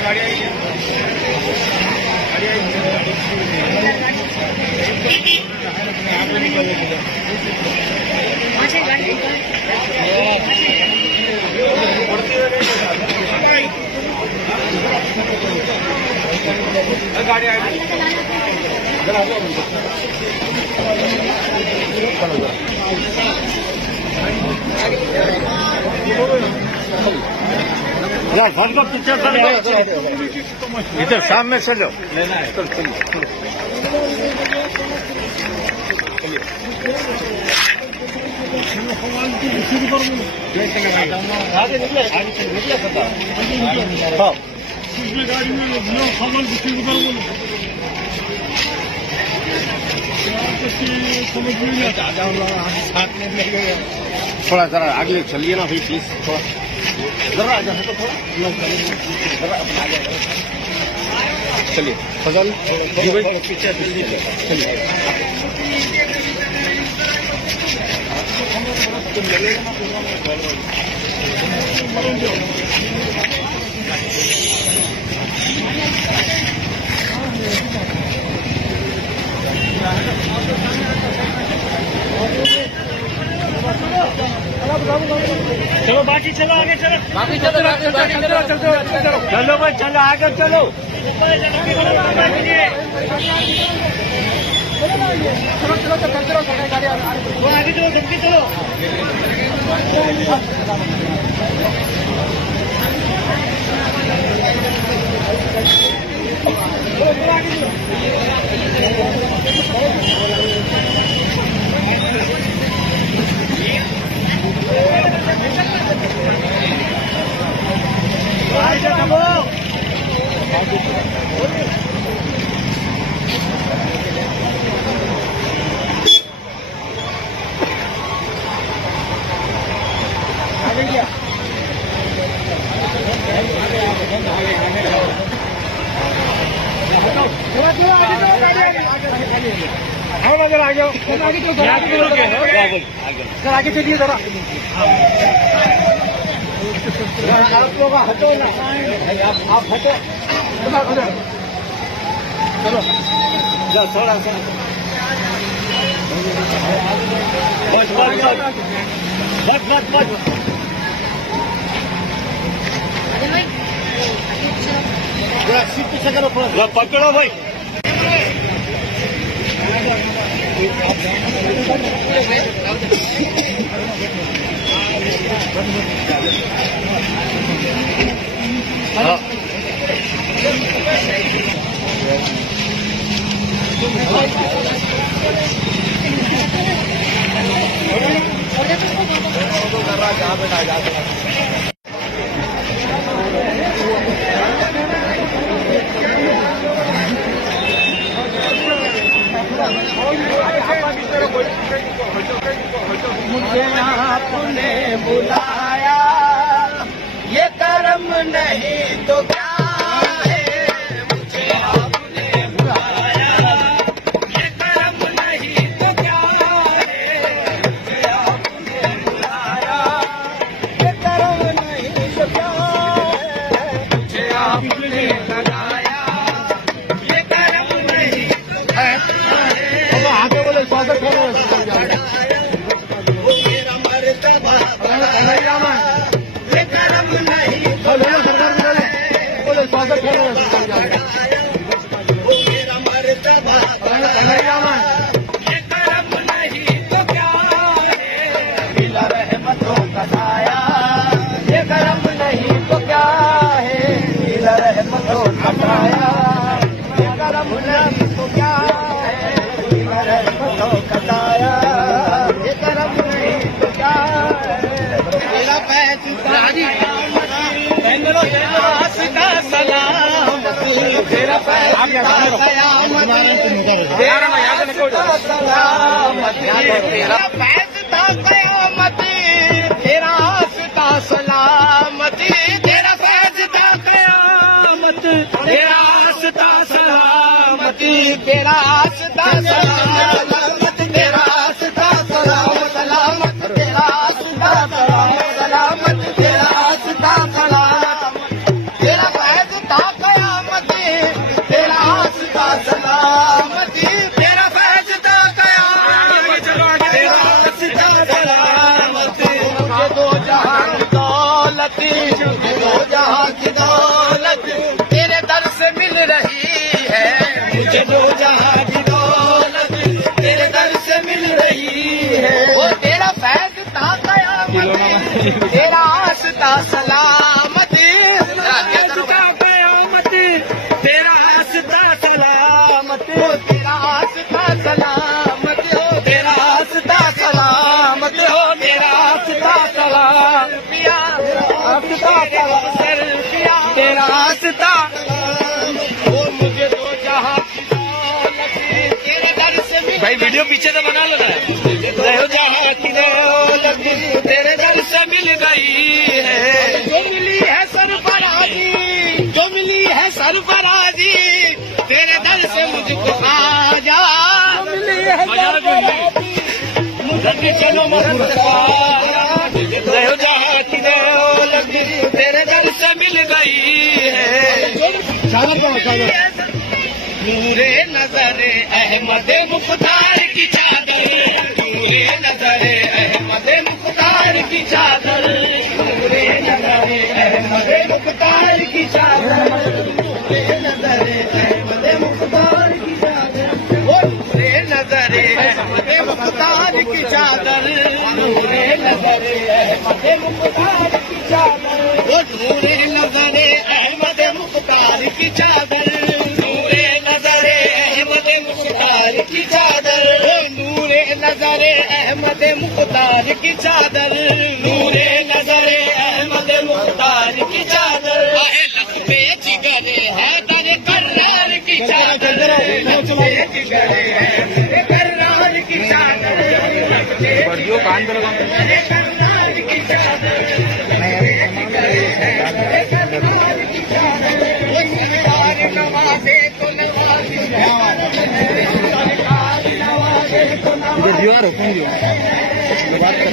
गाड़ी यार फोन को पीछे कर दो, इधर सामने से लो। आगे निकले हाँ गाड़ी में सामान समझ में नहीं आता। थोड़ा जरा आगे चलिए ना भाई प्लीज, थोड़ा जरा आगे तो थोड़ा जरा अपना आ जाएगा। चलिए फजल जी भाई पीछे चलिए। चलो बाकी चलो आगे चलो, बाकी चलो चलो भाई चलो आगे चलो। आगे चलो जल्दी चलो। आगे चलिए जरा, आप लोग हटो ना, आप हटो चलो थोड़ा सा बस सीट पीछे करो, पकड़ो भाई। हाँ मुझे आपने बुलाया, ये कर्म नहीं तो क्या है। मुझे आपने बुलाया, ये कर्म नहीं तो क्या है। मुझे आपने बुलाया, ये कर्म नहीं तो क्या है। मुझे आपने लगाया, ये कर्म नहीं तो क्या है। आगे बोले स्वागत करो। तेरा फैसला कयामती, तेरा आस्था सलामती। तेरा फैसला कयामत, तेरा आस्था सलामती। तेरा आस्था सलामत, तेरा आस्था सलामत सलामत। तेरा आस्था सलामत सलामत, तेरा आस्था सलामत। तेरा फैसला दो जहां की दौलत तेरे दर से मिल रही है। मुझे दो जहां की दौलत तेरे दर से मिल रही है। वो तेरा फैज था कयामत, तेरा आस्था सलामत, तेरा आस्था सलामत, तेरा आस्था सलामत हो, तेरा आस्था सलामत हो, तेरा आस्था सलाम पिया, आस्था सलाम तेरा आस्था। वो मुझे दो जहां की दौलत तेरे दर से मिल। भाई वीडियो पीछे तो बना लो ना। दो जहां की दौलत तेरे दर से मिल गई है। जो मिली है सरफराजी, जो मिली है सरफराजी तेरे दर से मुझको आजा। मिली है सरफराजी मुझे चलो दो जहां की दौलत तेरे दर से मिल गई है। नूरे नजरे अहमद मुख्तार की चादर, नूरे नजरे अहमद मुख्तार की चादर, नूरे नजरे अहमद मुख्तार की चादर, नूरे नजरे अहमद मुख्तार की चादर, वो नूरे नजरे अहमद मुख्तार की चादर, नूरे नजरे अहमद मुख्तार की चादर, वो नूरे नजरे अहमद मुख्तार की चादर, की चादर, नूरे नजरे अहमद मुख्तार की चादर, नूरे नजरे अहमद मुख्तार की चादर, लख्बे जिगरे है दर कर्रार की चादर, लख्बे जिगरे है कर्रार की चादर, बड़ियों कान पे लगा कर्रार की चादर, नवाजे तो नवाजे इधर दियो ना, रोकूंगी दियो बात कर।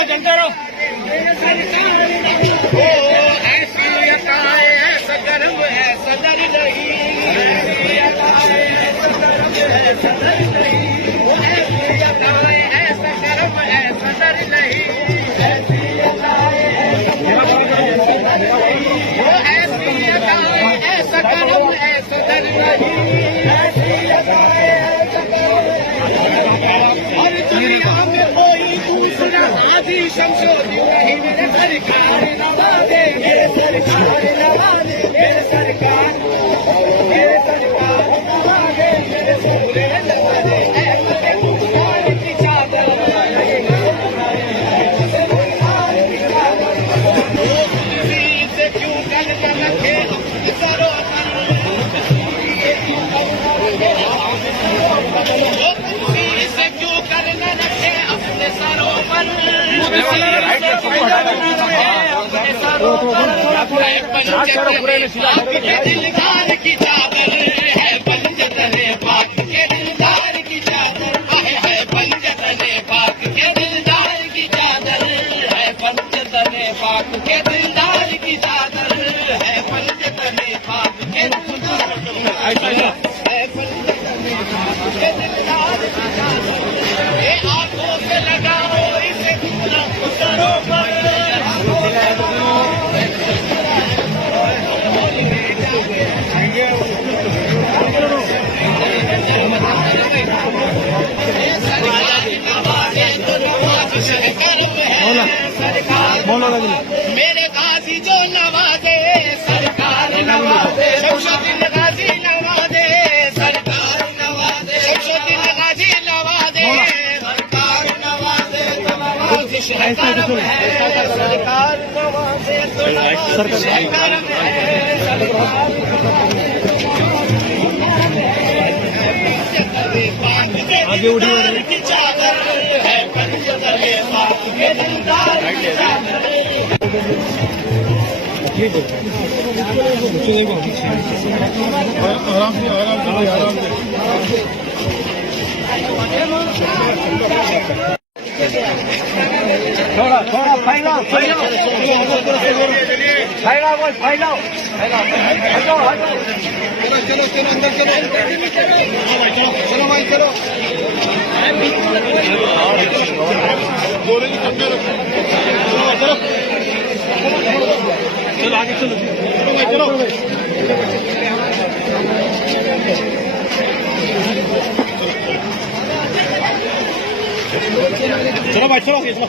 जनता रहो ऐसी अताए ऐसा गर्व है सदर नहीं, ऐसी अताए ऐसा गर्व है सदर नहीं, ऐसी अताए ऐसी अताए ऐसा गर्व है सदर नहीं, ऐसी अताए ऐसा हर दुनिया में कोई दूसरा आदि शमशोदी नहीं। मेरे सरकार नवाजे, मेरे सरकार नवाजे, मेरे सरकार नवाजे, मेरे सोरे नवाजे अहमद मुख्तार की चादर, से क्यों गल कर रखे सरो से क्यों कर न रखे अपने सरों पर, दिलदार की चादर है पंजतने पाक के दिलदार की चादर है पंजतने पाक के दिलदार की चादर है पंजतने पाक के दिलदार की चादर है पंजतने पाक के दिलदार है पंजतने पाक के दिलदार की चादर। ये आंखों से लगाओ इसे सरों पर, मेरे गाजी जो नवाजे सरकार नवाजे, शमशुद्दीन गाजी नवाजे सरकार नवाजे, शमशुद्दीन गाजी नवाजे सरकार नवाजे, तो नवाजिश है करम है सरकार नवाजे, तो नवाजिश है करम है सरकार आगे उठी की चादर है पंजतने पाक के दिलदार की चादर। आराम से आराम से थोड़ा थोड़ा फैलाओ फैलाओ फैलाओ बस फैलाओ हटो हटो चलो चलो अंदर चलो चलो भाई चलो चलो चलो आगे चलो चलो भाई चलो भाई चलो चलो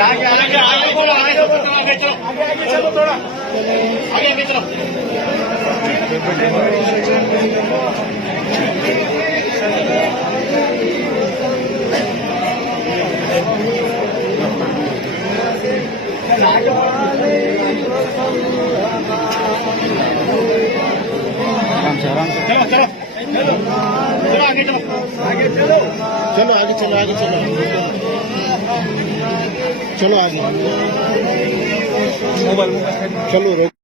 आगे आगे आगे बोलो आगे चलो आगे चलो थोड़ा आगे आगे चलो आराम से चलो चलो चलो आगे चलो आगे चलो चलो आगे चलो आगे चलो चलो आगे चलो